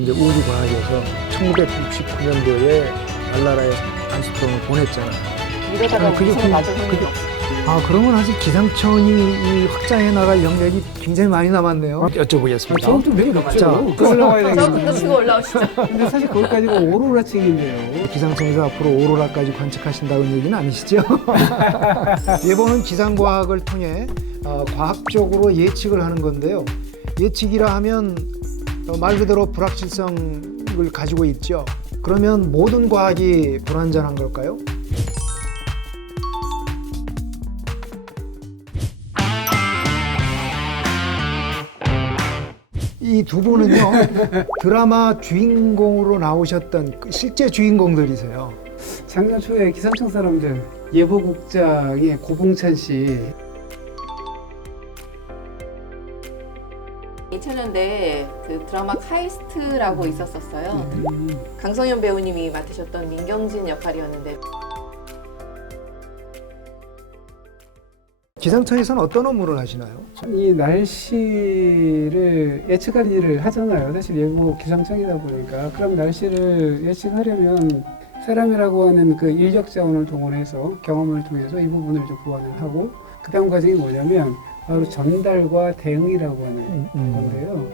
이제 우주과학에서 1969년도에 달나라에 안스트롱을 보냈잖아. 이러다가 그게 우주로 맞을 그게- 확률이 없어. 그러면 아직 기상청이 이 확장해 나갈 영역이 굉장히 많이 남았네요. 여쭤보겠습니다. 저건 좀 매우 높죠. 자, 올라와야 조금 더 되겠는데. 치고 올라오시죠. 근데 사실 거기까지가 오로라 층인데요. 기상청에서 앞으로 오로라까지 관측하신다는 얘기는 아니시죠? 예보는 기상과학을 통해 과학적으로 예측을 하는 건데요. 예측이라 하면 말 그대로 불확실성을 가지고 있죠. 그러면 모든 과학이 불완전한 걸까요? 이 두 분은요 드라마 주인공으로 나오셨던 실제 주인공들이세요. 작년 초에 기상청 사람들 예보국장의 고봉찬 씨 2000년대에 그 드라마 카이스트라고 있었었어요. 강성현 배우님이 맡으셨던 민경진 역할이었는데 기상청에서는 어떤 업무를 하시나요? 이 날씨를 예측할 일을 하잖아요. 사실 예보 기상청이다 보니까 그럼 날씨를 예측하려면 사람이라고 하는 그 인력 자원을 동원해서 경험을 통해서 이 부분을 좀 보완을 하고 그 다음 과정이 뭐냐면 바로 전달과 대응이라고 하는 건데요.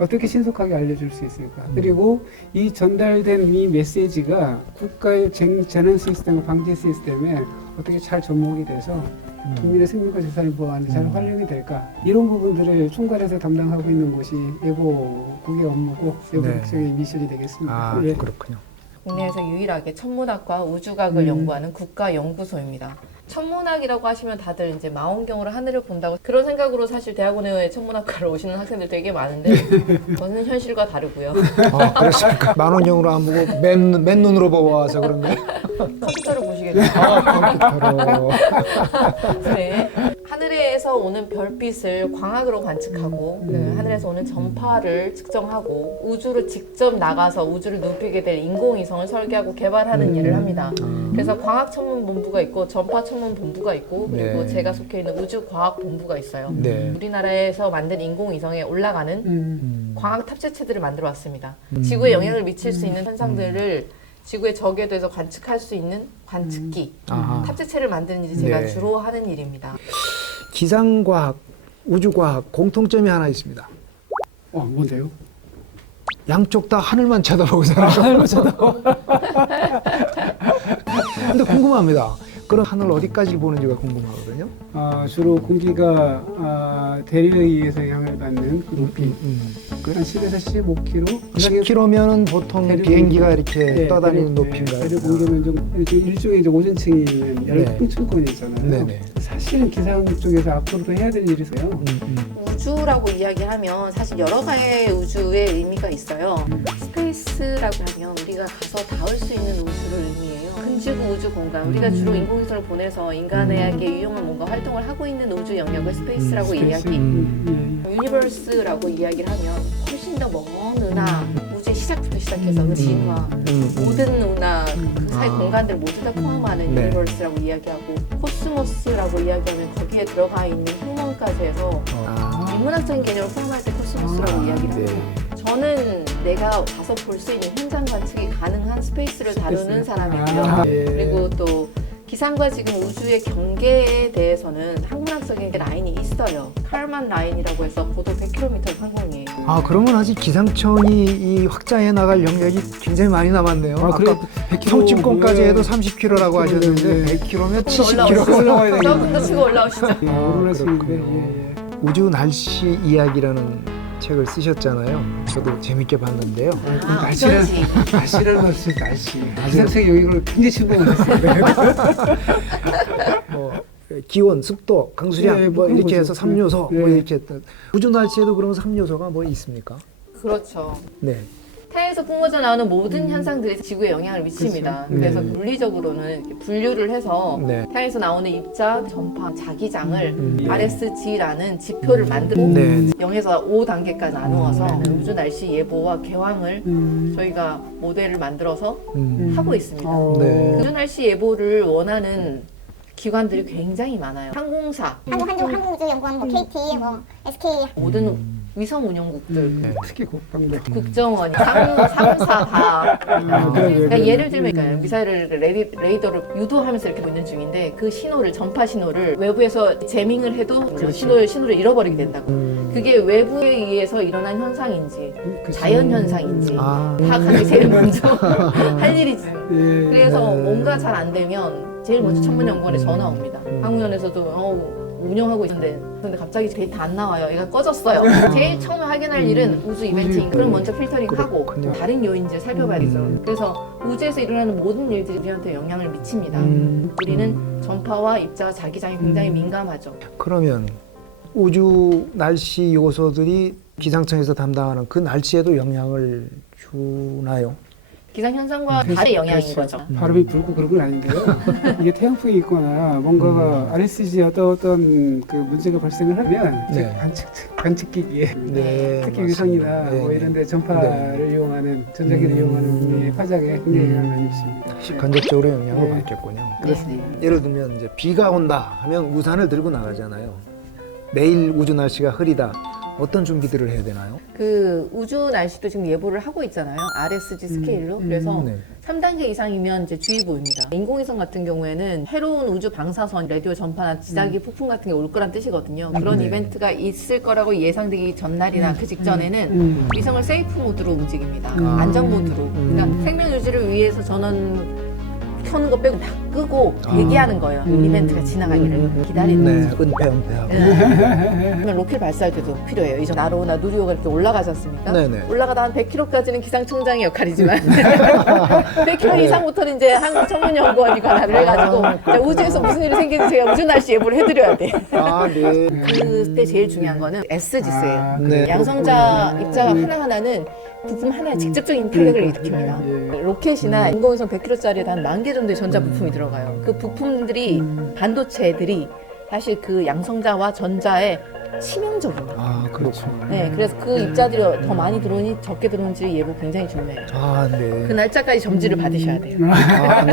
어떻게 신속하게 알려줄 수 있을까? 그리고 이 전달된 이 메시지가 국가의 재난 시스템과 방지 시스템에 어떻게 잘 접목이 돼서 국민의 생명과 재산을 보호하는 잘 활용이 될까? 이런 부분들을 총괄해서 담당하고 있는 곳이 예보국의 업무고 예보국장의 미션이 되겠습니다. 예. 그렇군요. 국내에서 유일하게 천문학과 우주과학을 연구하는 국가연구소입니다. 천문학이라고 하시면 다들 이제 망원경으로 하늘을 본다고 그런 생각으로 사실 대학원에 천문학과를 오시는 학생들 되게 많은데 저는 현실과 다르고요. 그렇습니까? 만원형으로 안 보고 맨눈으로 보고 와서 그런가요? 컴퓨터를 보시겠죠. 컴퓨터로. 네. 하늘에서 오는 별빛을 광학으로 관측하고 그 하늘에서 오는 전파를 측정하고 우주로 직접 나가서 우주를 눕히게 될 인공위성을 설계하고 개발하는 일을 합니다. 그래서 광학천문본부가 있고 전파천문본부가 있고 그리고 네. 제가 속해 있는 우주과학본부가 있어요. 네. 우리나라에서 만든 인공위성에 올라가는 음. 광학 탑재체들을 만들어 왔습니다. 지구에 영향을 미칠 수 있는 현상들을 지구의 적에 대해서 관측할 수 있는 관측기, 아하. 탑재체를 만드는 일이 제가 네. 주로 하는 일입니다. 기상과학, 우주과학 공통점이 하나 있습니다. 뭔데요? 양쪽 다 하늘만 쳐다보고 살아요. 하늘만 쳐다보고. 근데 궁금합니다. 그럼 하늘 어디까지 보는지가 궁금하거든요. 주로 공기가 대류에 의해서 영향을 받는 그 높이 한 10에서 15km 10km면은 보통 대륙 비행기가 이렇게 네, 떠다니는 대륙, 높이인가요? 대륙 공기는 좀 일종의 이제 오존층이 있는 네. 열풍층권이 있잖아요. 네네. 사실은 기상 쪽에서 앞으로도 해야 될 일이세요. 우주라고 이야기하면 사실 여러 가지의 우주의 의미가 있어요. 스페이스라고 하면 우리가 가서 닿을 수 있는 우주를 의미해요. 큰 지구 우주 공간, 우리가 주로 인공위성을 보내서 인간에게 유용한 뭔가 활동을 하고 있는 우주 영역을 스페이스라고 이야기. 유니버스라고 이야기를 하면 훨씬 더 먼 은하, 우주의 시작부터 시작해서 그 진화, 모든 은하, 그 사이 공간들 모두 다 포함하는 네. 유니버스라고 이야기하고 코스모스라고 이야기하면 거기에 들어가 있는 항몬까지 해서 인문학적인 개념을 포함할 때 코스모스라고 이야기를 합니다. 저는 내가 가서 볼 수 있는 현장 관측이 가능한 스페이스를 다루는 사람이고요. 그리고 또 기상과 지금 우주의 경계에 대해서는 항문학적인 라인이 있어요. 칼만 라인이라고 해서 고도 100km 항공이에요. 그러면 아직 기상청이 이 확장해 나갈 영역이 굉장히 많이 남았네요. 그래, 아까 성층권까지 해도 30km라고 하셨는데 네. 100km면 조금 더 70km. 올라와야 되겠네. 조금 더 치고 올라오시죠. 오로라 층인데 그렇군요. 우주 날씨 이야기라는 책을 쓰셨잖아요. 저도 재밌게 봤는데요. 날씨라는 걸 쓰, 날씨. 기상청이 여기를 굉장히 침범했어요. 기온, 습도, 강수량 네, 뭐 그런 이렇게 거죠. 해서 3요소 네. 뭐 이렇게 했던 우주 날씨에도 그러면 3요소가 뭐 있습니까? 그렇죠. 네. 태양에서 뿜어져 나오는 모든 현상들이 지구에 영향을 미칩니다. 그렇죠. 그래서 네. 물리적으로는 이렇게 분류를 해서 네. 태양에서 나오는 입자, 전파, 자기장을 RSG라는 지표를 만들고 네. 0에서 5단계까지 나누어서 우주 날씨 예보와 개황을 저희가 모델을 만들어서 하고 있습니다. 네. 우주 날씨 예보를 원하는 기관들이 굉장히 많아요. 항공사, 항공우주연구원, KT, SK 모든 위성 운영국들, 네. 특히 국방부. 국정원, 상사 다. 그러니까 예를 들면 음. 미사일을 레이더를 유도하면서 이렇게 보는 중인데 그 신호를 전파 신호를 외부에서 제밍을 해도 그렇죠. 신호를 잃어버리게 된다고. 그게 외부에 의해서 일어난 현상인지 그렇죠. 자연 현상인지 아. 파악하는 게 제일 먼저 할 일이지. 예. 그래서 네. 뭔가 잘 안 되면 제일 먼저 천문연구원에 전화 옵니다. 항공연에서도 운영하고 있는데 근데 갑자기 데이터 안 나와요. 얘가 꺼졌어요. 제일 처음에 확인할 일은 우주 이벤트인 그럼 먼저 필터링하고 그렇군요. 다른 요인들 살펴봐야 되죠. 그래서 우주에서 일어나는 모든 일들이 우리한테 영향을 미칩니다. 우리는 전파와 입자, 자기장이 굉장히 민감하죠. 그러면 우주 날씨 요소들이 기상청에서 담당하는 그 날씨에도 영향을 주나요? 기상 현상과 달의 영향인 그렇죠. 거죠. 바람이 불고 그런 건 아닌데요. 이게 태양풍이 있거나 뭔가가 RSG 어떤 그 문제가 발생을 하면 네. 관측기기에 네, 특히 맞습니다. 위성이나 네, 뭐 네. 이런데 전파를 이용하는 전자기를 이용하는 이 파장에 굉장히 영향을 많이 미칩니다. 간접적으로 영향을 네. 받겠군요. 그렇습니다. 예를 들면 이제 비가 온다 하면 우산을 들고 나가잖아요. 내일 우주 날씨가 흐리다. 어떤 준비들을 해야 되나요? 그 우주 날씨도 지금 예보를 하고 있잖아요. RSG 스케일로. 그래서 네. 3단계 이상이면 이제 주의보입니다. 인공위성 같은 경우에는 새로운 우주 방사선, 라디오 전파나 지자기 폭풍 같은 게 올 거란 뜻이거든요. 그런 네. 이벤트가 있을 거라고 예상되기 전날이나 그 직전에는 위성을 세이프 모드로 움직입니다. 안전 모드로. 그러니까 생명 유지를 위해서 전원 켜는 거 빼고 다 끄고 대기하는 거예요. 이벤트가 지나가기를 기다리는 네, 거죠. 은폐하고. 그러면 로켓 발사할 때도 필요해요. 이전 나로나 누리호가 이렇게 올라가지 않습니까? 네네. 올라가다 한 100km까지는 기상청장의 역할이지만 100km 이상부터는 이제 한국천문연구원이 관할을 해가지고 자, 우주에서 무슨 일이 생기는지 제가 우주 날씨 예보를 해드려야 돼. 아, 네. 그때 제일 중요한 거는 S지수예요. 네. 양성자 입자가 하나하나는 부품 하나에 직접적인 타격을 일으킵니다. 로켓이나 인공위성 100kg짜리에 한 10,000개 정도의 전자 부품이 들어가요. 그 부품들이 반도체들이 사실 그 양성자와 전자에 치명적입니다. 아, 그렇군요. 네, 그래서 그 입자들이 더 많이 들어오니 적게 들어오는지 예보 굉장히 중요해요. 아, 네. 그 날짜까지 점지를 받으셔야 돼요. 아, 네.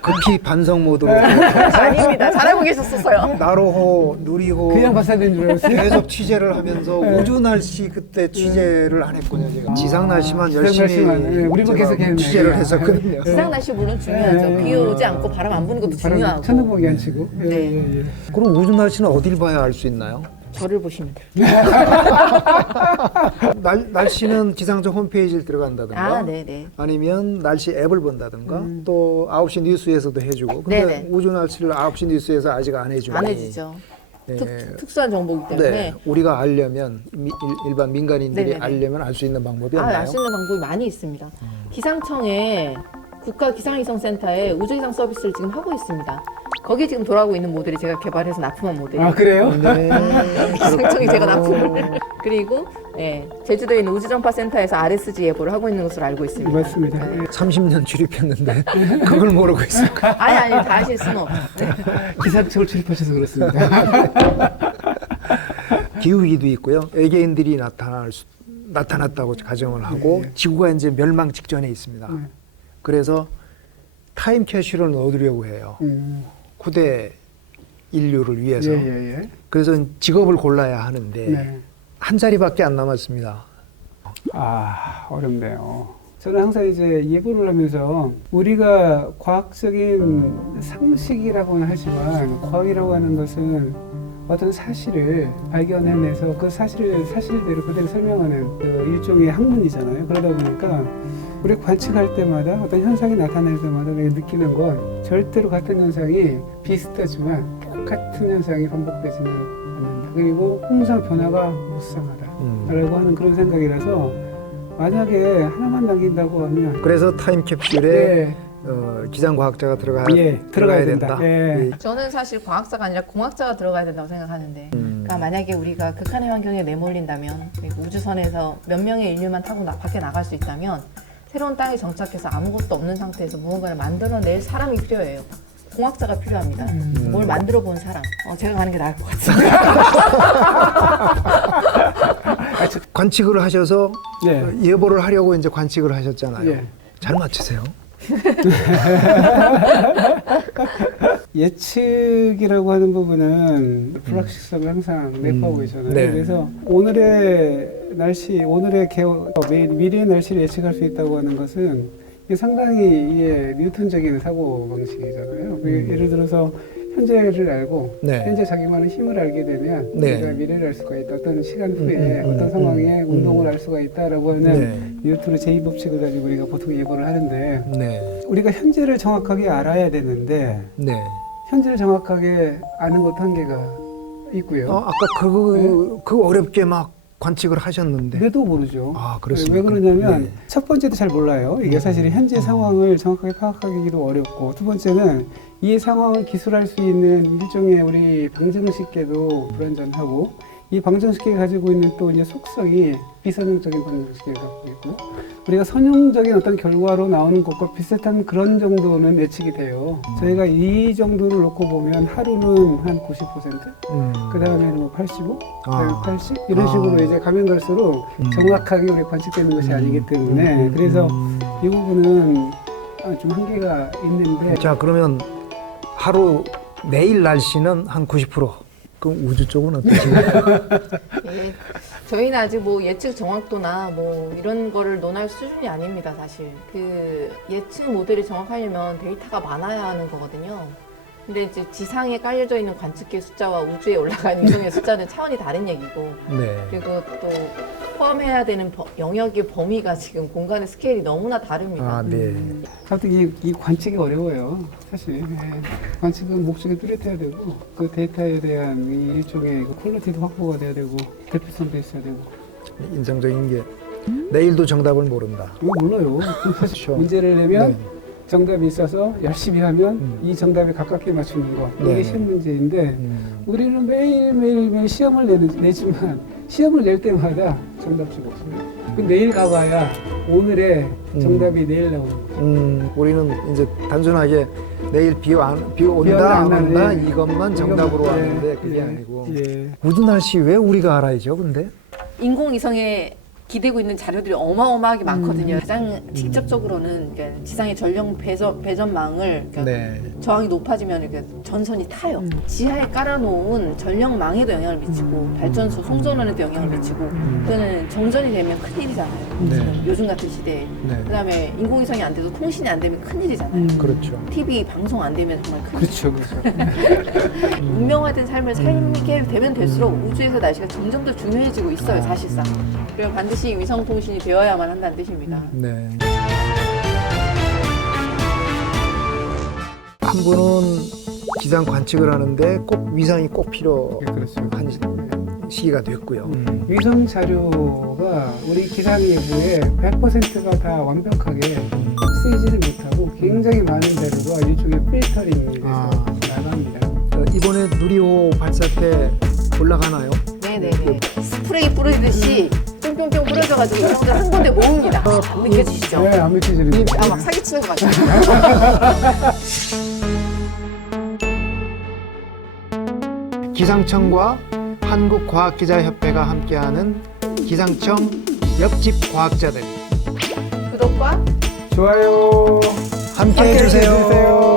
급히 반성 모드로 아닙니다. 잘하고 계셨었어요. 나로호, 누리호 그냥 발사된 줄 알았어요. 계속 취재를 하면서 우주 날씨 그때 취재를 안 했군요. 제가 지상 날씨만 열심히 날씨만, 네, 우리도 제가 계속 했네. 취재를 했었거든요. 지상 날씨 물론 중요하죠. 비 오지 않고 바람 안 부는 것도 중요하고. 천둥번개 안 치고. 네. 그럼 우주 날씨는 어딜 봐야 알 수 있나요? 저를 보시면 돼요. 날씨는 기상청 홈페이지에 들어간다든가 아, 네네. 아니면 날씨 앱을 본다든가 또 9시 뉴스에서도 해주고 근데 네네. 우주 날씨를 9시 뉴스에서 아직 안 해주고 안 해주죠. 네. 특수한 정보이기 때문에. 네, 우리가 알려면 일반 민간인들이 네네네. 알려면 알 수 있는 방법이 없나요? 알 수 있는 방법이 많이 있습니다. 기상청에 국가기상위성센터에 우주기상 서비스를 지금 하고 있습니다. 거기에 지금 돌아오고 있는 모델이 제가 개발해서 납품한 모델이에요. 아 그래요? 네. 기상청이 제가 납품을. 그리고 네, 제주도에 있는 우주전파센터에서 RSG 예보를 하고 있는 것으로 알고 있습니다. 맞습니다. 네. 30년 출입했는데 그걸 모르고 있어요. 아니 다 하실 수는 없죠. 네. 기상청을 출입하셔서 그렇습니다. 기후위기도 있고요. 외계인들이 나타났다고 가정을 하고 지구가 이제 멸망 직전에 있습니다. 그래서 타임 캐슐을 넣어두려고 해요. 후대 인류를 위해서. 예. 그래서 직업을 골라야 하는데 네. 한 자리밖에 안 남았습니다. 아 어렵네요. 저는 항상 이제 예보를 하면서 우리가 과학적인 상식이라고는 하지만 과학이라고 하는 것은 어떤 사실을 발견해내서 그 사실을 사실대로 그대로 설명하는 그 일종의 학문이잖아요. 그러다 보니까 우리 관측할 때마다 어떤 현상이 나타날 때마다 우리가 느끼는 건 절대로 같은 현상이 비슷하지만 똑같은 현상이 반복되지는 않는다. 그리고 항상 변화가 무쌍하다라고 하는 그런 생각이라서 만약에 하나만 남긴다고 하면 그래서 타임 캡슐에 네, 기상과학자가 들어가야 된다. 예. 저는 사실 과학자가 아니라 공학자가 들어가야 된다고 생각하는데 그러니까 만약에 우리가 극한의 환경에 내몰린다면 그리고 우주선에서 몇 명의 인류만 타고 밖에 나갈 수 있다면 새로운 땅에 정착해서 아무것도 없는 상태에서 무언가를 만들어낼 사람이 필요해요. 공학자가 필요합니다. 뭘 만들어 본 사람. 제가 가는 게 나을 것 같습니다. 관측을 하셔서 예. 예보를 하려고 이제 관측을 하셨잖아요. 예. 잘 맞추세요. 예측이라고 하는 부분은 불확실성을 항상 내포하고 있잖아요. 네. 그래서 오늘의 날씨, 미래의 날씨를 예측할 수 있다고 하는 것은 이게 상당히 이게 뉴턴적인 사고 방식이잖아요. 예를 들어서 현재를 알고 네. 현재 자기만의 힘을 알게 되면 네. 우리가 미래를 알 수가 있다. 어떤 시간 후에 음, 어떤 상황에 운동을 알 수가 있다라고 하는 네. 뉴턴의 제2법칙을 가지고 우리가 보통 예보를 하는데 네. 우리가 현재를 정확하게 알아야 되는데 네. 현재를 정확하게 아는 것도 한계가 있고요. 아까 그 어렵게 막 관측을 하셨는데. 왜도 모르죠. 아, 그렇습니까? 왜 그러냐면 네. 첫 번째도 잘 몰라요. 이게 사실 현재 상황을 정확하게 파악하기도 어렵고 두 번째는 이 상황을 기술할 수 있는 일종의 우리 방정식계도 불완전하고 이 방정식계가 가지고 있는 또 이제 속성이 비선형적인 방정식계를 갖고 있고 우리가 선형적인 어떤 결과로 나오는 것과 비슷한 그런 정도는 예측이 돼요. 저희가 이 정도를 놓고 보면 하루는 한 90%, 그 다음에는 뭐 85, 그다음에 80 이런 식으로 이제 가면 갈수록 정확하게 우리 관측되는 것이 아니기 때문에 그래서 이 부분은 좀 한계가 있는데 자, 그러면 내일 날씨는 한 90%. 그럼 우주 쪽은 어떠신가요? 예, 저희는 아직 뭐 예측 정확도나 뭐 이런 거를 논할 수준이 아닙니다, 사실. 그 예측 모델이 정확하려면 데이터가 많아야 하는 거거든요. 근데 이제 지상에 깔려져 있는 관측계 숫자와 우주에 올라간 위성의 숫자는 차원이 다른 얘기고, 네. 그리고 또 포함해야 되는 영역의 범위가 지금 공간의 스케일이 너무나 다릅니다. 아, 네. 하여튼 이 관측이 어려워요. 사실 예. 관측은 목적이 뚜렷해야 되고 그 데이터에 대한 이 일종의 그 퀄리티도 확보가 돼야 되고 대표성도 있어야 되고 인상적인 게 내일도 정답을 모른다. 이거 몰라요. 사실 그렇죠. 문제를 내면 네. 정답이 있어서 열심히 하면 이 정답에 가깝게 맞추는 거 이게 네. 쉬운 문제인데 우리는 매일 시험을 내지만 시험을 낼 때마다 정답지가 없습니다. 그 내일 가봐야 오늘의 정답이 내일 나오는 거예요. 우리는 이제 단순하게 내일 비 온다 안 온다 이것만 정답으로 이것만, 하는데 그게 예, 아니고 예. 우주 날씨 왜 우리가 알아야죠? 근데 인공위성에 기대고 있는 자료들이 어마어마하게 많거든요. 가장 직접적으로는 그러니까 지상의 전력 배전망을 그러니까 네. 저항이 높아지면 이렇게 전선이 타요. 지하에 깔아놓은 전력망에도 영향을 미치고 발전소 송전원에도 영향을 미치고 그거는 정전이 되면 큰일이잖아요. 네. 지금 요즘 같은 시대에. 네. 그다음에 인공위성이 안 돼도 통신이 안 되면 큰일이잖아요. 그렇죠. TV 방송 안 되면 정말 큰일. 그렇죠, 그렇죠. 운명화된 삶을 살게 되면 될수록 우주에서 날씨가 점점 더 중요해지고 있어요, 사실상. 그리고 반드시 위성 통신이 되어야만 한다는 뜻입니다. 네. 한 분은 기상 관측을 하는데 꼭 위성이 꼭 필요한 그렇죠. 시기가 됐고요. 위성 자료가 우리 기상 예보에 100%가 다 완벽하게 쓰이지를 못하고 굉장히 많은 자료가 일종의 필터링돼서 나갑니다. 이번에 누리호 발사 때 올라가나요? 네네네. 스프레이 뿌리듯이 뿅뿅뿅 뿌려져가지고 위성들 한 군데 모읍니다. 안 느껴지시죠? 네, 안 믿기지는. 아, 막 사기치는 것 같아요. 기상청과 한국과학기자협회가 함께하는 기상청 옆집 과학자들 구독과 좋아요. 함께 해주세요.